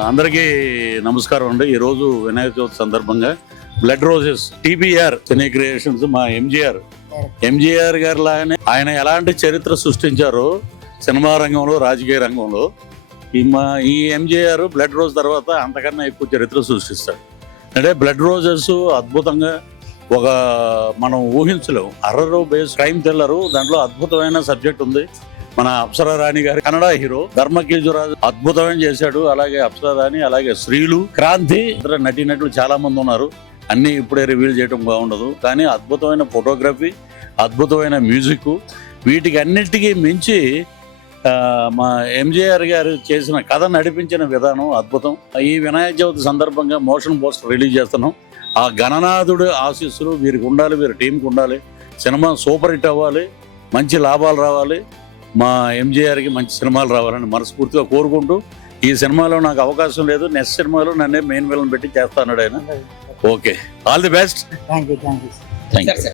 అందరికీ నమస్కారం అండి. ఈరోజు వినాయక చవితి సందర్భంగా బ్లడ్ రోజెస్ TBR సినీ క్రియేషన్స్ మా ఎంజీఆర్ గారు లాగానే ఆయన ఎలాంటి చరిత్ర సృష్టించారో సినిమా రంగంలో, రాజకీయ రంగంలో ఈ ఎంజీఆర్ బ్లడ్ రోజ్ తర్వాత అంతకన్నా ఎక్కువ చరిత్ర సృష్టిస్తాడు. అంటే బ్లడ్ రోజెస్ అద్భుతంగా మనం ఊహించలేము. హర్రర్ బేస్ క్రైమ్ థ్రిల్లర్, దాంట్లో అద్భుతమైన సబ్జెక్ట్ ఉంది. మన అప్సరా రాణి గారి కన్నడ హీరో ధర్మకీజురాజు అద్భుతమైన చేశాడు. అలాగే అప్సరా రాణి, అలాగే శ్రీలు, క్రాంతి, ఇతర నటీనటులు చాలా మంది ఉన్నారు. అన్ని ఇప్పుడే రివీల్ చేయడం బాగుండదు, కానీ అద్భుతమైన ఫోటోగ్రఫీ, అద్భుతమైన మ్యూజిక్, వీటికి అన్నిటికీ మించి మా ఎంజీఆర్ గారు చేసిన కథ నడిపించిన విధానం అద్భుతం. ఈ వినాయక చవితి సందర్భంగా మోషన్ పోస్టర్ రిలీజ్ చేస్తున్నాం. ఆ గణనాథుడు ఆశీస్సులు వీరికి ఉండాలి, వీరి టీంకి ఉండాలి. సినిమా సూపర్ హిట్ అవ్వాలి, మంచి లాభాలు రావాలి, మా ఎంజీఆర్కి మంచి సినిమాలు రావాలని మనస్ఫూర్తిగా కోరుకుంటూ, ఈ సినిమాలో నాకు అవకాశం లేదు, నెక్స్ట్ సినిమాలో నన్నే మెయిన్ విలన్ పెట్టి చేస్తాను ఆయన. Okay, all the best. Thank you. Thank you.